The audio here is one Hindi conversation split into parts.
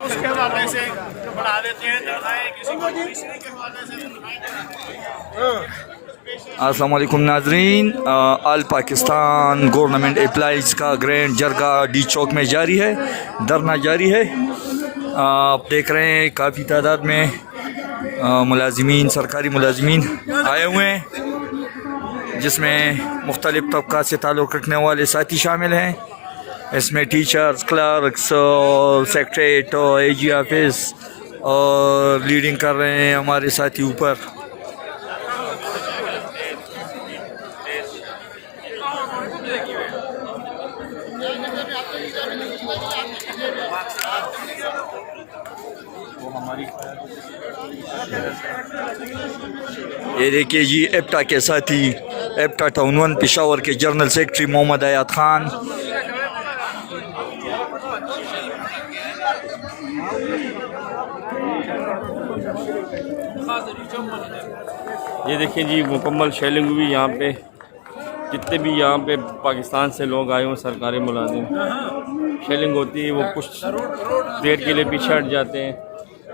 उसके हवाले से बढ़ा देते हैं, तनख्वाहें किसी को तीसरे के हवाले से अस्सलाम वालेकुम नाजरीन, आल पाकिस्तान गवर्नमेंट एम्प्लॉइज़ का ग्रैंड जरगा डी चौक में जारी है, धरना जारी है। आप देख रहे हैं काफ़ी तादाद में मुलाजिमीन, सरकारी मुलाजिमीन आए हुए हैं, जिसमें मुख्तलिफ़ तबक़ात से ताल्लुक़ रखने वाले साथी शामिल हैं। इसमें टीचर्स, क्लर्क्स, सेक्रेटरीट और AG ऑफिस और लीडिंग कर रहे हैं हमारे साथी ऊपर। ये देखिए जी एप्टा के साथी, एप्टा टाउन 1 पेशावर के जनरल सेक्रेटरी मोहम्मद आयात खान। ये देखिए जी मुकम्मल शेलिंग हुई यहाँ पे। जितने भी यहाँ पे पाकिस्तान से लोग आए हों सरकारी मुलाजिम, शेलिंग होती है, वो कुछ देर के लिए पीछे हट जाते हैं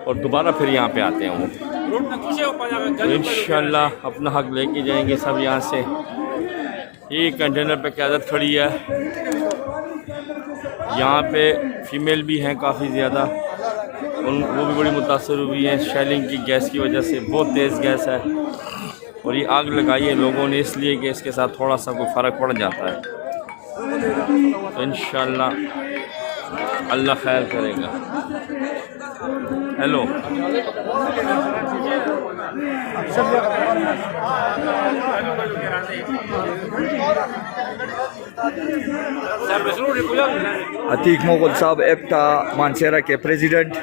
और दोबारा फिर यहाँ पे आते हैं। वो तो इंशाल्लाह अपना हक लेके जाएंगे सब यहाँ से। ये कंटेनर पे क़यादत खड़ी है, यहाँ पे फीमेल भी हैं काफ़ी ज़्यादा, वो भी बड़ी मुतासर हुई हैं शेलिंग की गैस की वजह से। बहुत तेज़ गैस है और ये आग लगाई है लोगों ने इसलिए कि इसके साथ थोड़ा सा कोई फ़र्क पड़ जाता है। तो इंशाल्लाह अल्लाह खैर करेगा। हेलो अतीक मुगल साहब एप्टा मानसेरा के प्रेसिडेंट।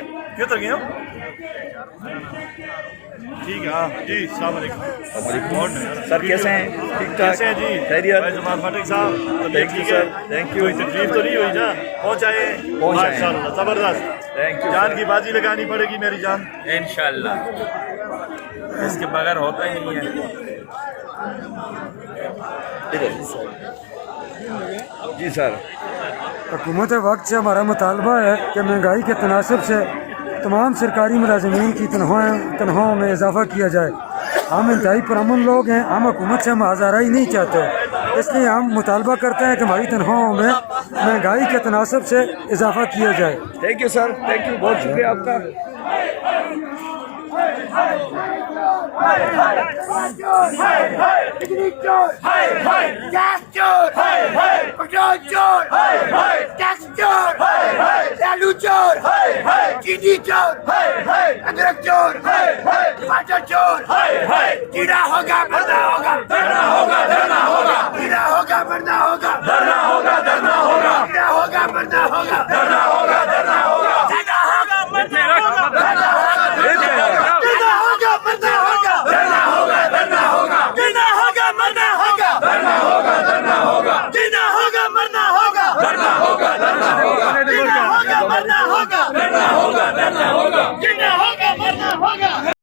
ठीक है। हाँ जी, अस्सलाम वालेकुम सर, कैसे हैं? ठीक ठाक कैसे हैं जी? खैरियत? जमाल फाटिक साहब, thank you sir, thank you. कोई तकलीफ तो नहीं हुई ना? पहुँचाए माशाल्लाह, ज़बरदस्त। Thank you. जान की बाजी लगानी पड़ेगी मेरी जान, इंशाल्लाह, इसके बगैर होता ही नहीं है। जी सर, हुकूमत वक्त से हमारा मुतालबा है कि महंगाई के तनासब से तमाम सरकारी मुलाजमीन की तनख्वाहों में इजाफा किया जाए। हम इंतहाई पुरअमन लोग हैं, हम हुकूमत से मुआवजा ही नहीं चाहते, इसलिए हम मुतालबा करते हैं कि हमारी तनख्वाहों में महंगाई के तनासब से इजाफा किया जाए। Thank you sir, thank you, बहुत शुक्रिया आपका। चीनी चोर, अदरक चोर, टमाटर चोर, कीड़ा होगा, मरना होगा,